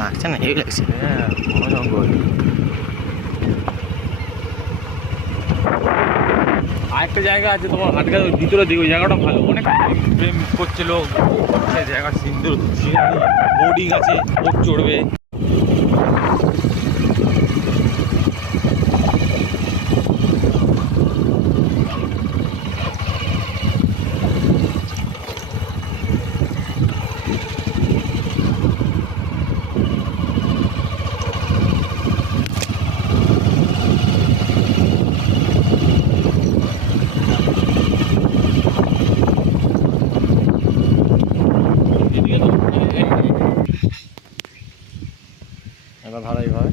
লাগছে না, হেভি লাগছে। হ্যাঁ, ঘন জঙ্গল। আরেকটা জায়গা আছে তোমার হাটগার ভিতরে দিকে, ওই জায়গাটা ভালো, অনেক প্রেম করছে লোক, সেই জায়গা সুন্দর সিনারি, বোর্ডিং আছে, বোট চড়বে। এবার ভালোই হবে।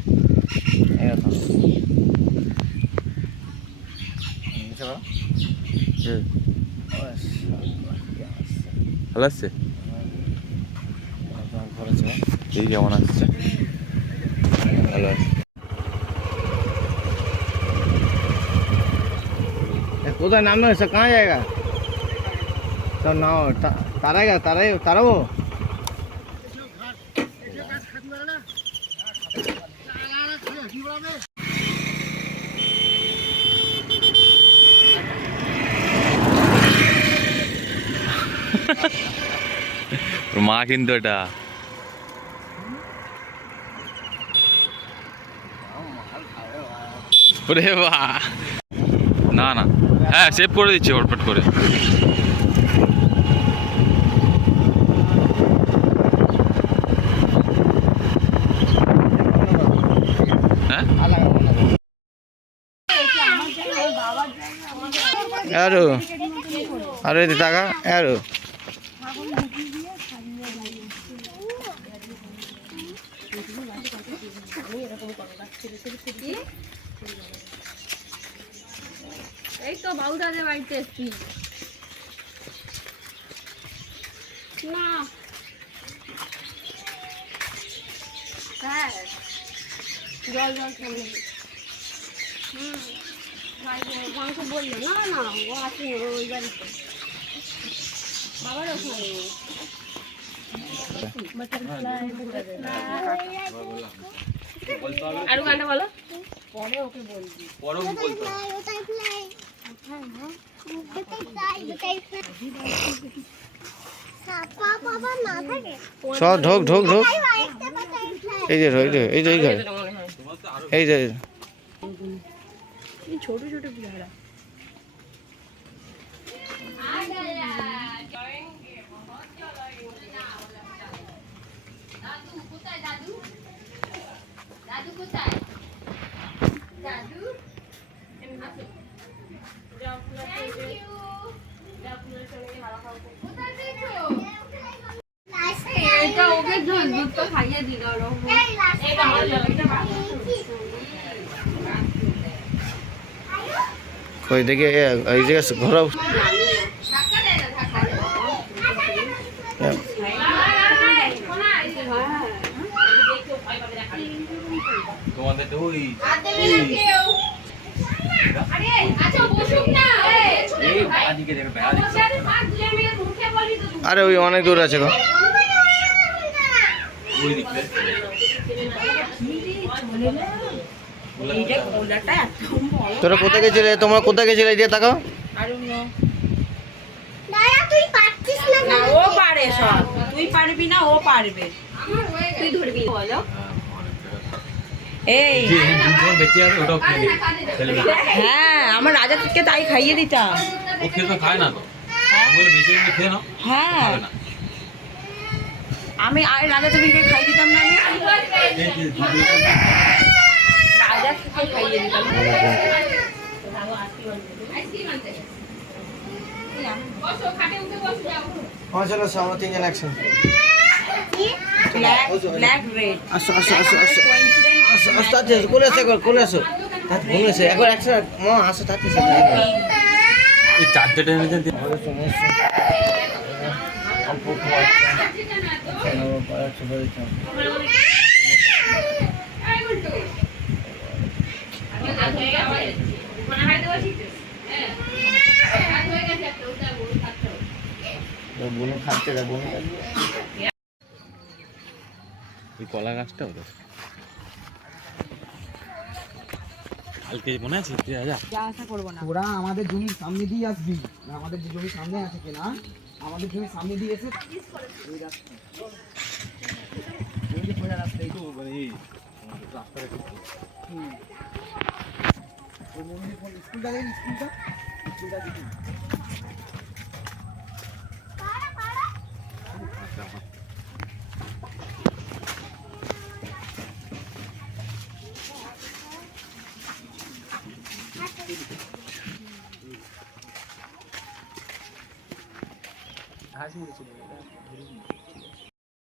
ভালো আসছে, এই কেমন আসছে? ভালো আসছে। কোথায় নামবে? সব কাহা জায়গা? সব নাও তারাইগা, তারাবো। মা কিন্তু এটা না না, হ্যাঁ সেভ করে দিচ্ছি হটপট করে। হ্যাঁ আরো আরো এতে টাকা আরো এই তো বাবুদাদের বাড়িতে এসছি না। হ্যাঁ জল খেলে মাংস বললো না না, ও আছে ওই বাড়িতে বাবার ওখানে। আর গানটা বলো, পরে ওকে বলবি, পরে ওকে বলতে সব ঢোক ঢোক ঢোক। এই যে এই যে এই যে এই যে ছোট ছোট পিয়ারা। কই দেখি এই জায়গা ঘোরাও। আরে ওই অনেক দূর আছে গো। তোরা কোথায় গেছিলে? তোমরা কোথায় গেছিলে? দিয়ে তাকাও। ও পারে সব, তুই পারবি না, ও পারবে। তুই ধরবি বলো। এই হ্যাঁ, আমার রাজা থেকে তাই খাইয়ে দিতাম। হ্যাঁ আমি আর রাজা তুমি খাইয়ে দিতাম না, রাজা থেকে খাইয়ে দিতাম। চলো আমরা তিনজন একসাথে। Black red. আসো আসো আসো আসো আসো আসো তাতে কোলে আসো কোলে আসো তাতে ঘুরে আসো একবার একসাথে মা আসো তাতে এই চারটে টাইমে যেন বুনু খাচ্ছে না বুনু ওই কলা গাছটা ওটা কালকে মনে আছে যা আশা করবো না। তোরা আমাদের জমির সামনে দিয়ে আসবি, না আমাদের যে জমির সামনে আছে কিনা, আমাদের জমির সামনে দিয়ে এসে এই রাস্তা এই যে খোঁজা রাস্তা এই তো মানে এই রাস্তাটা একটু ওই মন্দির স্কুলটা দেখি স্কুলটা দেখি ঘাস মুড়ে ছিল